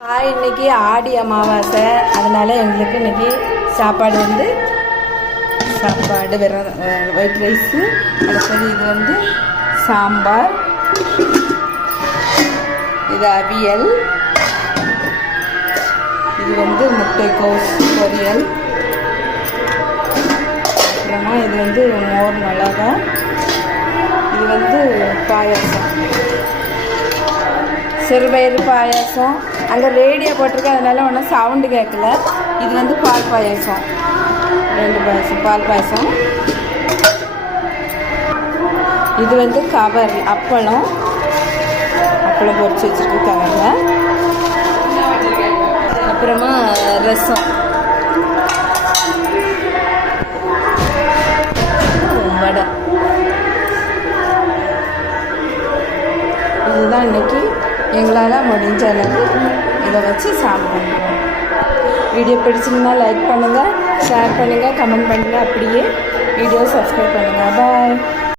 இன்னைக்கு ஆடி அமாவாசை, அதனால எங்களுக்கு இன்னைக்கு சாப்பாடு ஒயிட் ரைஸு, அடுத்தது இது சாம்பார், இது அவியல், இது முட்டைக்கோஸ் பொரியல், அப்புறமா இது மோர் மிளகா, இது பாயாசம், சிறுபயிறு பாயாசம். அங்கே ரேடியோ போட்டிருக்கு, அதனால ஒன்றும் சவுண்டு கேட்கல. இது பால் பாயாசம், 2 பாயாசம், பால் பாயாசம். இது கவர் அப்பளம் பொரிச்சு வச்சுருக்கு கவரில். அப்புறமா ரசம், வடை. இதுதான் இன்னைக்கு எங்களால் முடிஞ்ச அளவு இதை வச்சு சாப்பிடுவோம். வீடியோ பிடிச்சிருந்தா லைக் பண்ணுங்கள், ஷேர் பண்ணுங்கள், கமெண்ட் பண்ணுங்கள், அப்படியே வீடியோ சப்ஸ்கிரைப் பண்ணுங்கள். பாய்.